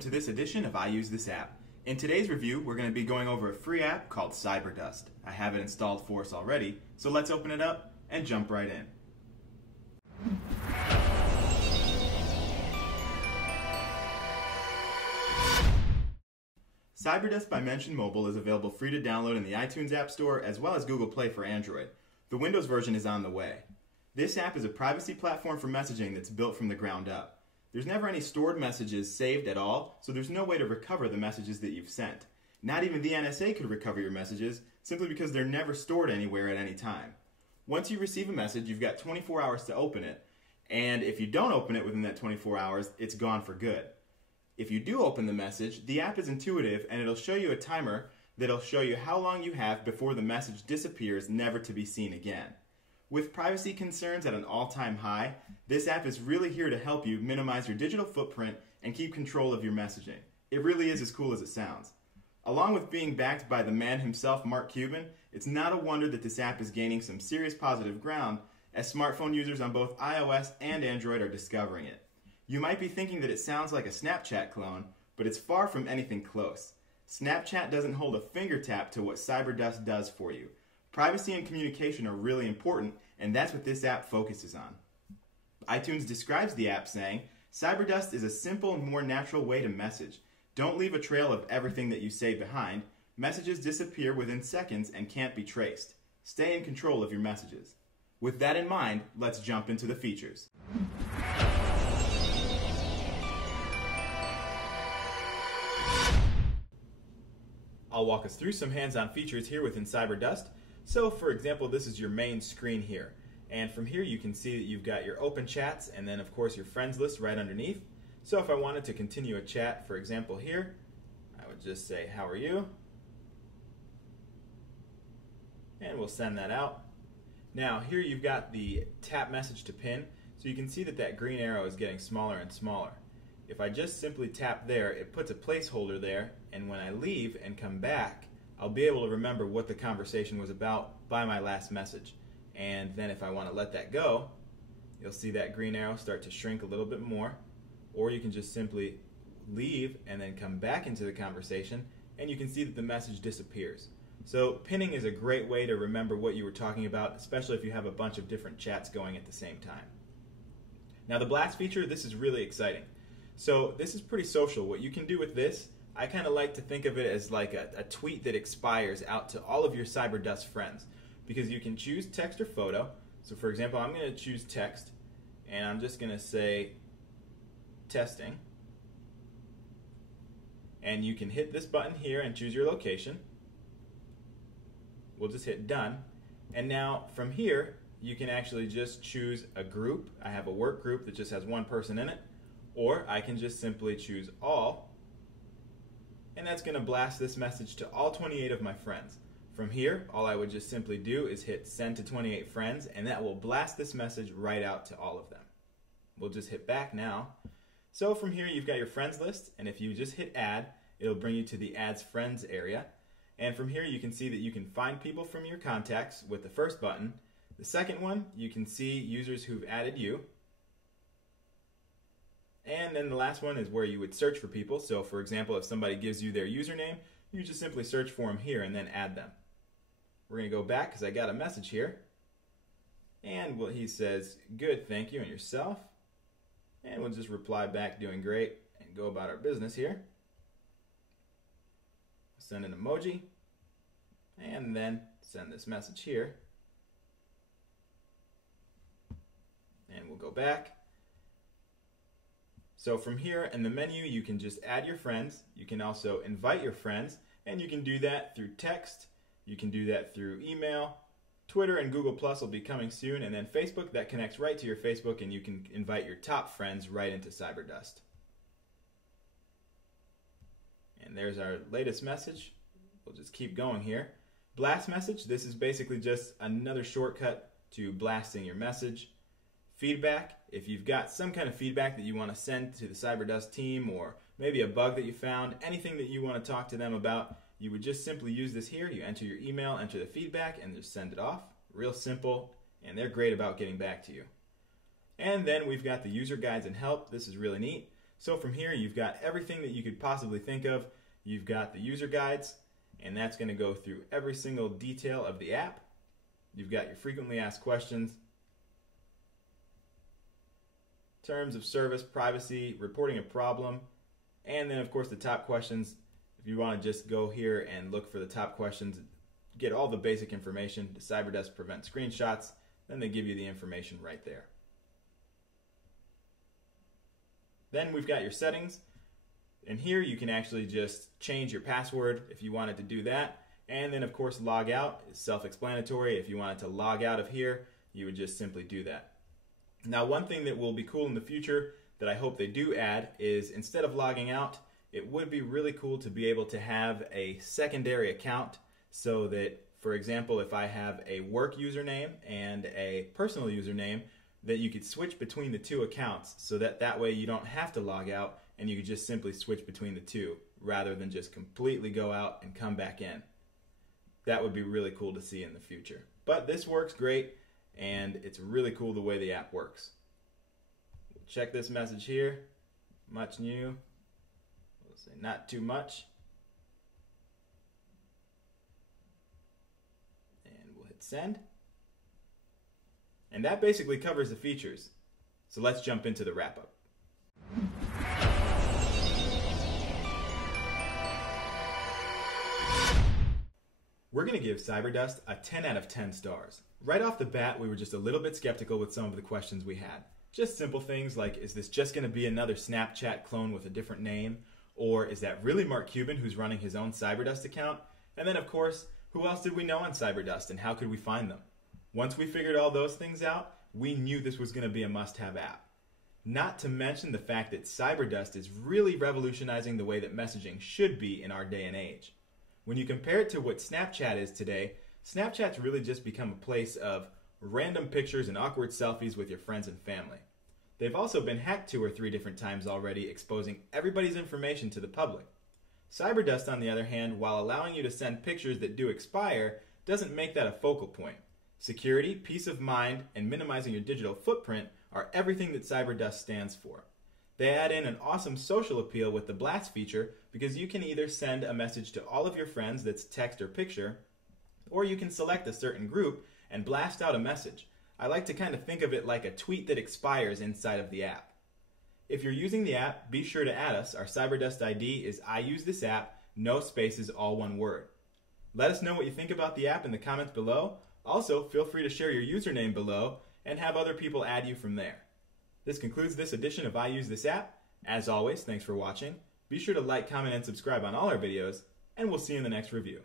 welcome to this edition of I Use This App. In today's review, we're going to be going over a free app called Cyberdust. I have it installed for us already, so let's open it up and jump right in. Cyberdust by Mention Mobile is available free to download in the iTunes App Store as well as Google Play for Android. The Windows version is on the way. This app is a privacy platform for messaging that's built from the ground up. There's never any stored messages saved at all, so there's no way to recover the messages that you've sent. Not even the NSA could recover your messages, simply because they're never stored anywhere at any time. Once you receive a message, you've got 24 hours to open it, and if you don't open it within that 24 hours, it's gone for good. If you do open the message, the app is intuitive and it'll show you a timer that'll show you how long you have before the message disappears, never to be seen again. With privacy concerns at an all-time high, this app is really here to help you minimize your digital footprint and keep control of your messaging. It really is as cool as it sounds. Along with being backed by the man himself, Mark Cuban, it's not a wonder that this app is gaining some serious positive ground as smartphone users on both iOS and Android are discovering it. You might be thinking that it sounds like a Snapchat clone, but it's far from anything close. Snapchat doesn't hold a finger tap to what Cyberdust does for you. Privacy and communication are really important, and that's what this app focuses on. iTunes describes the app saying, "Cyberdust is a simple and more natural way to message. Don't leave a trail of everything that you say behind. Messages disappear within seconds and can't be traced. Stay in control of your messages." With that in mind, let's jump into the features. I'll walk us through some hands-on features here within Cyberdust. So for example, this is your main screen here. And from here you can see that you've got your open chats and then of course your friends list right underneath. So if I wanted to continue a chat, for example here, I would just say, "How are you?" And we'll send that out. Now here you've got the tap message to pin. So you can see that that green arrow is getting smaller and smaller. If I just simply tap there, it puts a placeholder there, and when I leave and come back, I'll be able to remember what the conversation was about by my last message. And then if I want to let that go, you'll see that green arrow start to shrink a little bit more. Or you can just simply leave and then come back into the conversation, and you can see that the message disappears. So pinning is a great way to remember what you were talking about, especially if you have a bunch of different chats going at the same time. Now the blast feature, this is really exciting. So this is pretty social. What you can do with this, I kind of like to think of it as like a tweet that expires out to all of your Cyberdust friends, because you can choose text or photo. So for example, I'm going to choose text, and I'm just going to say testing, and you can hit this button here and choose your location. We'll just hit done, and now from here you can actually just choose a group. I have a work group that just has one person in it, or I can just simply choose all, and that's going to blast this message to all 28 of my friends. From here, all I would just simply do is hit send to 28 friends, and that will blast this message right out to all of them. We'll just hit back now. So from here you've got your friends list, and if you just hit add, it'll bring you to the adds friends area. And from here you can see that you can find people from your contacts with the first button. The second one, you can see users who've added you. And then the last one is where you would search for people. So for example, if somebody gives you their username, you just simply search for them here and then add them. We're going to go back because I got a message here. And well, he says, "Good, thank you, and yourself?" And we'll just reply back, "Doing great," and go about our business here. Send an emoji, and then send this message here. And we'll go back. So from here in the menu, you can just add your friends. You can also invite your friends, and you can do that through text. You can do that through email. Twitter and Google Plus will be coming soon, and then Facebook, that connects right to your Facebook, and you can invite your top friends right into Cyberdust. And there's our latest message. We'll just keep going here. Blast message, this is basically just another shortcut to blasting your message. Feedback, if you've got some kind of feedback that you want to send to the Cyberdust team, or maybe a bug that you found, anything that you want to talk to them about, you would just simply use this here. You enter your email, enter the feedback, and just send it off. Real simple, and they're great about getting back to you. And then we've got the user guides and help. This is really neat. So from here, you've got everything that you could possibly think of. You've got the user guides, and that's going to go through every single detail of the app. You've got your frequently asked questions, terms of service, privacy, reporting a problem, and then of course the top questions. If you want to just go here and look for the top questions, get all the basic information. Does Cyberdust prevent screenshots? Then they give you the information right there. Then we've got your settings, and here you can actually just change your password if you wanted to do that. And then of course log out is self-explanatory. If you wanted to log out of here, you would just simply do that. Now, one thing that will be cool in the future that I hope they do add is, instead of logging out, it would be really cool to be able to have a secondary account, so that, for example, if I have a work username and a personal username, that you could switch between the two accounts, so that way you don't have to log out and you could just simply switch between the two rather than just completely go out and come back in. That would be really cool to see in the future. But this works great, and it's really cool the way the app works. Check this message here. Much new. We'll say not too much. And we'll hit send. And that basically covers the features. So let's jump into the wrap-up. We're going to give Cyberdust a 10 out of 10 stars. Right off the bat, we were just a little bit skeptical with some of the questions we had. Just simple things like, is this just going to be another Snapchat clone with a different name? Or is that really Mark Cuban who's running his own Cyberdust account? And then of course, who else did we know on Cyberdust and how could we find them? Once we figured all those things out, we knew this was going to be a must-have app. Not to mention the fact that Cyberdust is really revolutionizing the way that messaging should be in our day and age. When you compare it to what Snapchat is today, Snapchat's really just become a place of random pictures and awkward selfies with your friends and family. They've also been hacked 2 or 3 different times already, exposing everybody's information to the public. Cyberdust, on the other hand, while allowing you to send pictures that do expire, doesn't make that a focal point. Security, peace of mind, and minimizing your digital footprint are everything that Cyberdust stands for. They add in an awesome social appeal with the blast feature, because you can either send a message to all of your friends that's text or picture, or you can select a certain group and blast out a message. I like to kind of think of it like a tweet that expires inside of the app. If you're using the app, be sure to add us. Our Cyberdust ID is I use this app, no spaces, all one word. Let us know what you think about the app in the comments below. Also, feel free to share your username below and have other people add you from there. This concludes this edition of I Use This App. As always, thanks for watching. Be sure to like, comment, and subscribe on all our videos, and we'll see you in the next review.